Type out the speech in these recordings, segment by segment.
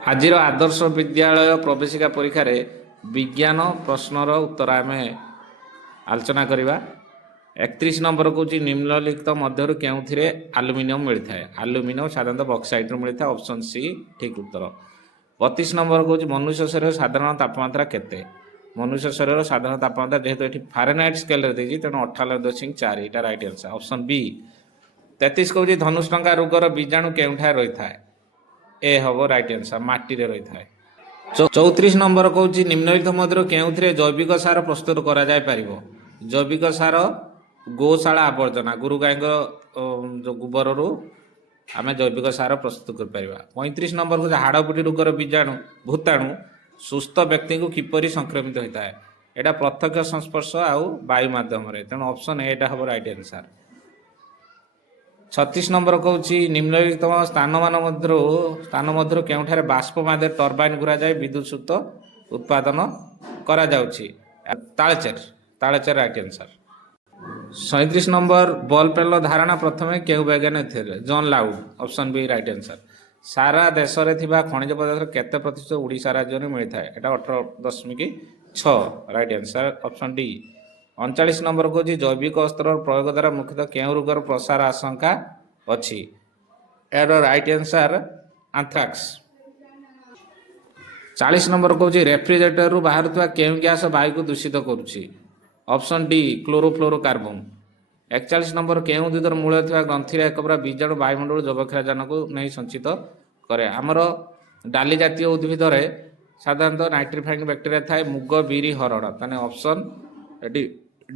ଆଜିର ଆଦର୍ଶ ବିଦ୍ୟାଳୟ ପ୍ରବେଶିକା ପରୀକ୍ଷାରେ ବିଜ୍ଞାନ ପ୍ରଶ୍ନର ଉତ୍ତର ଆମେ ଆଲୋଚନା କରିବା। 31 ନମ୍ବର କହୁଛି ନିମ୍ନଲିଖିତ ମଧ୍ୟରୁ କେଉଁଥିରେ ଆଲୁମିନିୟମ ମିଳିଥାଏ? ଆଲୁମିନିୟମ ସାଧାରଣତଃ ବକ୍ସାଇଟ୍ରୁ ମିଳିଥାଏ, ଅପସନ୍ ସି ଠିକ୍ ଉତ୍ତର। 32 ନମ୍ବର କହୁଛି ମନୁଷ୍ୟ ଶରୀରର ସାଧାରଣ ତାପମାତ୍ରା କେତେ? ମନୁଷ୍ୟ ଶରୀରର ସାଧାରଣ ତାପମାତ୍ରା ଯେହେତୁ ଏଠି ଫାରେନହାଇଟ୍ ସ୍କେଲରେ ଦେଇଛି ତେଣୁ 98.4 ଏଇଟା ରାଇଟ୍ ଆନ୍ସର, ଅପସନ୍ ବି। 33 କହୁଛି ଧନୁଷ୍ଟଙ୍କା ରୋଗର ବୀଜାଣୁ କେଉଁଠାରେ ରହିଥାଏ? ଏ ହେବ ରାଇଟ୍ ଆନ୍ସର, ମାଟିରେ ରହିଥାଏ। 34 ନମ୍ବର କହୁଛି ନିମ୍ନଲିଖିତ ମଧ୍ୟରୁ କେଉଁଥିରେ ଜୈବିକ ସାର ପ୍ରସ୍ତୁତ କରାଯାଇପାରିବ? ଜୈବିକ ସାର ଗୋଶାଳା ଆବର୍ଜନା, ଗୋରୁ ଗାଈଙ୍କ ଯେଉଁ ଗୋବରରୁ ଆମେ ଜୈବିକ ସାର ପ୍ରସ୍ତୁତ କରିପାରିବା। 35 ନମ୍ବର କହୁଛି ହାଡ଼ଫୁଟି ରୋଗର ବୀଜାଣୁ ଭୂତାଣୁ ସୁସ୍ଥ ବ୍ୟକ୍ତିଙ୍କୁ କିପରି ସଂକ୍ରମିତ ହୋଇଥାଏ? ଏଇଟା ପ୍ରତ୍ୟକ୍ଷ ସଂସ୍ପର୍ଶ ଆଉ ବାୟୁ ମାଧ୍ୟମରେ, ତେଣୁ ଅପସନ୍ ଏଟା ହେବ ରାଇଟ୍ ଆନ୍ସର। 36 ନମ୍ବର କହୁଛି ନିମ୍ନଲିଖିତ ସ୍ଥାନ ମଧ୍ୟରୁ କେଉଁଠାରେ ବାଷ୍ପ ମାଧ୍ୟମରେ ଟର୍ବାଇନ୍ ଘୁରାଯାଇ ବିଦ୍ୟୁତ୍ ଉତ୍ପାଦନ କରାଯାଉଛି? Talcher right answer. 37 number ball ପେନ୍ର ଧାରଣା ପ୍ରଥମେ କେଉଁ ବୈଜ୍ଞାନିକ ଥିଲେ? John Loud, option B right answer. ସାରା ଦେଶରେ ଥିବା ଖଣିଜ ପଦାର୍ଥର କେତେ ପ୍ରତିଶତ ଓଡ଼ିଶା ରାଜ୍ୟରେ ମିଳିଥାଏ? ଏଟା 18.6 right answer, option D. 39 number କହୁଛି ଜୈବିକ ଅସ୍ତ୍ରର ପ୍ରୟୋଗ ଦ୍ୱାରା ମୁଖ୍ୟତଃ କେଉଁ ରୋଗର ପ୍ରସାର ଆଶଙ୍କା ଅଛି? ଏହାର ରାଇଟ୍ ଆନ୍ସର ଆନ୍ଥ୍ରାକ୍ସ। 40 ନମ୍ବର କହୁଛି ରେଫ୍ରିଜରେଟରରୁ ବାହାରୁଥିବା କେଉଁ ଗ୍ୟାସ୍ ବାୟୁକୁ ଦୂଷିତ କରୁଛି? Option D କ୍ଲୋରୋଫ୍ଲୋରୋକାର୍ବନ। 41 ନମ୍ବର କେଉଁ ଉଦ୍ଭିଦର ମୂଳରେ ଥିବା ଗ୍ରନ୍ଥିରେ ଏକ ପ୍ରକାର ବୀଜାଣୁ ବାୟୁମଣ୍ଡଳ ଯବକ୍ଷାରଜାନକୁ ନେଇ ସଞ୍ଚିତ କରେ? ଆମର ଡାଲି ଜାତୀୟ ଉଦ୍ଭିଦରେ ସାଧାରଣତଃ ନାଇଟ୍ରିଫାଇଂ ବ୍ୟାକ୍ଟେରିଆ ଥାଏ, ମୁଗ, ବିରି, ହରଡ଼, ତାହେଲେ ଅପସନ୍ ଏଠି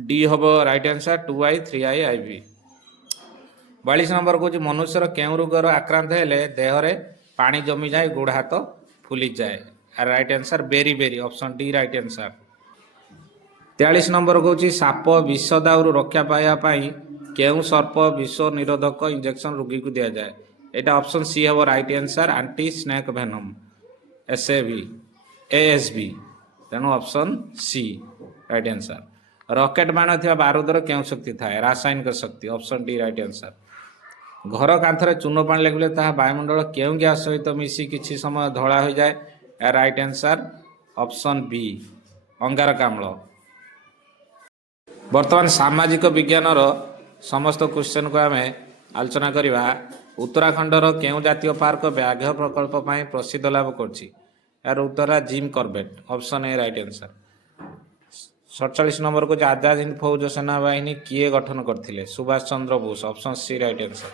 ଡି ହେବ right answer, 2I 3I IV। 42 number କହୁଛି ମନୁଷ୍ୟର କେଉଁ ରୋଗର ଆକ୍ରାନ୍ତ ହେଲେ ଦେହରେ ପାଣି ଜମିଯାଏ, ଗୋଡ଼ ହାତ ଫୁଲିଯାଏ? ରାଇଟ୍ ଆନ୍ସର ବେରି, option D right answer. 43 number କହୁଛି ସାପ ବିଷ ଦାଉରୁ ରକ୍ଷା ପାଇବା ପାଇଁ କେଉଁ ସର୍ପ ବିଷ ନିରୋଧକ ଇଞ୍ଜେକ୍ସନ ରୋଗୀକୁ ଦିଆଯାଏ? ଏଇଟା ଅପସନ୍ ସି ହେବ right answer, anti snake venom, ASV, ତେଣୁ option C right answer. Rocket ବାଣ ଥିବା ବାରୁଦର କେଉଁ ଶକ୍ତି ଥାଏ? ରାସାୟନିକ ଶକ୍ତି, ଅପସନ୍ ଡି ରାଇଟ୍ ଆନ୍ସର। ଘର କାନ୍ଥରେ ଚୂନ ପାଣି ଲାଗିଲେ ତାହା ବାୟୁମଣ୍ଡଳ କେଉଁ ଗ୍ୟାସ୍ ସହିତ ମିଶି କିଛି ସମୟ ଧଳା ହୋଇଯାଏ? ରାଇଟ୍ ଆନ୍ସର, ଅପସନ୍ ବି ଅଙ୍ଗାରକାମ୍ଳ। ବର୍ତ୍ତମାନ ସାମାଜିକ ବିଜ୍ଞାନର ସମସ୍ତ କ୍ୱେଶ୍ଚନକୁ ଆମେ ଆଲୋଚନା କରିବା। ଉତ୍ତରାଖଣ୍ଡର କେଉଁ ଜାତୀୟ ପାର୍କ ବ୍ୟାଘ୍ର ପ୍ରକଳ୍ପ ପାଇଁ ପ୍ରସିଦ୍ଧ ଲାଭ କରିଛି? ଏହାର ଉତ୍ତର Jim Corbett, option A right answer. 47 number କହୁଛି ଆଜାଦ ହିନ୍ଦ ଫୌଜ ସେନାବାହିନୀ କିଏ ଗଠନ କରିଥିଲେ? Subhash Chandra Bose, option C right answer.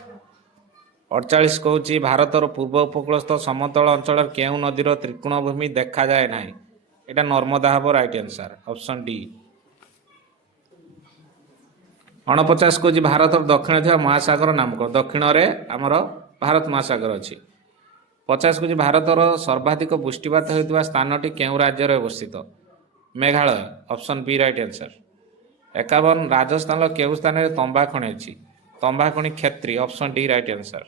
48 କହୁଛି ଭାରତର ପୂର୍ବ ଉପକୂଳସ୍ଥ ସମତଳ ଅଞ୍ଚଳରେ କେଉଁ ନଦୀର ତ୍ରିକୋଣଭୂମି ଦେଖାଯାଏ ନାହିଁ? ଏଇଟା ନର୍ମଦା ହେବ ରାଇଟ୍ ଆନ୍ସର, ଅପସନ୍ ଡି। 49 କହୁଛି ଭାରତର ଦକ୍ଷିଣରେ ଥିବା ମହାସାଗର ନାମ କ'ଣ? ଦକ୍ଷିଣରେ ଆମର ଭାରତ ମହାସାଗର ଅଛି। 50 କହୁଛି ଭାରତର ସର୍ବାଧିକ ବୃଷ୍ଟିପାତ ହେଉଥିବା ସ୍ଥାନଟି କେଉଁ ରାଜ୍ୟରେ ଅବସ୍ଥିତ? Meghalaya, option B right answer. 51 ରାଜସ୍ଥାନର କେଉଁ ସ୍ଥାନରେ ତମ୍ବା ଖଣି ଅଛି? ତମ୍ବା ଖଣି କ୍ଷେତ୍ରୀ, ଅପସନ୍ ଡି ରାଇଟ୍ ଆନ୍ସର।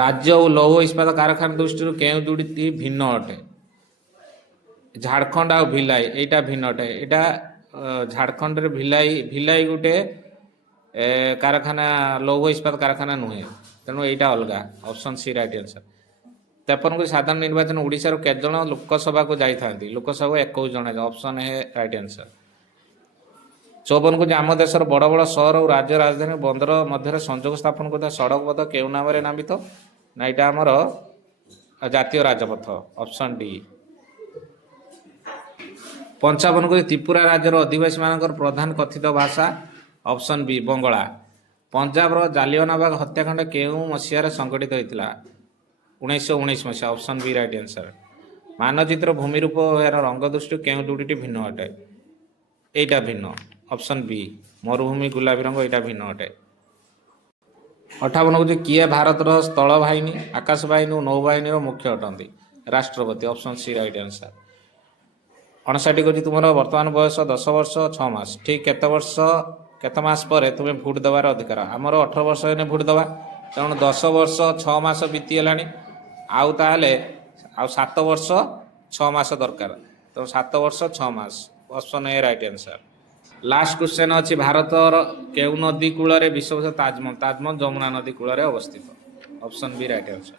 ରାଜ୍ୟ ଓ ଲୌହ ଇସ୍ପାତ କାରଖାନା ଦୃଷ୍ଟିରୁ କେଉଁ ଦୁଇଟି ଭିନ୍ନ ଅଟେ? ଝାଡ଼ଖଣ୍ଡ ଆଉ ଭିଲାଇ, ଏଇଟା ଭିନ୍ନ ଅଟେ। ଏଇଟା ଝାଡ଼ଖଣ୍ଡରେ ଭିଲାଇ ଗୋଟେ କାରଖାନା, ଲୌହ ଇସ୍ପାତ କାରଖାନା ନୁହେଁ, ତେଣୁ ଏଇଟା ଅଲଗା, ଅପସନ୍ ସି ରାଇଟ୍ ଆନ୍ସର। 53 ସାଧାରଣ ନିର୍ବାଚନ ଓଡ଼ିଶାରୁ କେତେଜଣ ଲୋକସଭାକୁ ଯାଇଥାନ୍ତି? ଲୋକସଭାକୁ 21 ଜଣ, ଅପସନ୍ ଏ ରାଇଟ୍ ଆନ୍ସର। 54 ଯେ ଆମ ଦେଶର ବଡ଼ ବଡ଼ ସହର ଓ ରାଜ୍ୟ ରାଜଧାନୀ ବନ୍ଦର ମଧ୍ୟରେ ସଂଯୋଗ ସ୍ଥାପନ କରୁଥିବା ସଡ଼କ ପଥ କେଉଁ ନାମରେ ନାମିତ? ନା ଏଇଟା ଆମର ଜାତୀୟ ରାଜପଥ, ଅପସନ୍ ଡି। 55 ତ୍ରିପୁରା ରାଜ୍ୟର ଅଧିବାସୀମାନଙ୍କର ପ୍ରଧାନ କଥିତ ଭାଷା? ଅପସନ୍ ବି ବଙ୍ଗଳା। ପଞ୍ଜାବର ଜାଲିଆନାବାଗ ହତ୍ୟାକାଣ୍ଡ କେଉଁ ମସିହାରେ ସଂଘଟିତ ହୋଇଥିଲା? 1919 ମସିହା, ଅପସନ୍ ବି ରାଇଟ୍ ଆନ୍ସର। ମାନଚିତ୍ର ଭୂମିରୂପ ଓ ଏହାର ରଙ୍ଗ ଦୃଷ୍ଟିରୁ କେଉଁ ଦୁଇଟି ଭିନ୍ନ ଅଟେ? ଏଇଟା ଭିନ୍ନ, ଅପସନ୍ ବି ମରୁଭୂମି ଗୁଲାବୀ ରଙ୍ଗ, ଏଇଟା ଭିନ୍ନ ଅଟେ। 58 କହୁଛି କିଏ ଭାରତର ସ୍ଥଳ ବାହିନୀ, ଆକାଶ ବାହିନୀ ଓ ନୌବାହିନୀର ମୁଖ୍ୟ ଅଟନ୍ତି? ରାଷ୍ଟ୍ରପତି, ଅପସନ୍ ସି ରାଇଟ୍ ଆନ୍ସର। 59 କହୁଛି ତୁମର ବର୍ତ୍ତମାନ ବୟସ 10 ବର୍ଷ 6 ମାସ, ଠିକ୍ କେତେ ମାସ ପରେ ତୁମେ ଭୋଟ ଦେବାର ଅଧିକାର? ଆମର 18 ବର୍ଷ ହେଲେ ଭୋଟ ଦେବା, ତେଣୁ 10 ବର୍ଷ 6 ମାସ ବିତିଗଲାଣି, ଆଉ ତାହେଲେ 7 ବର୍ଷ 6 ମାସ ଦରକାର, ତେଣୁ 7 ବର୍ଷ 6 ମାସ, option A right answer. Last question ଅଛି ଭାରତର କେଉଁ ନଦୀ କୂଳରେ ବିଶ୍ୱପ୍ରସିଦ୍ଧ ତାଜମହଲ? ତାଜମହଲ ଯମୁନା ନଦୀ କୂଳରେ ଅବସ୍ଥିତ, ଅପସନ୍ ବି ରାଇଟ୍ ଆନ୍ସର।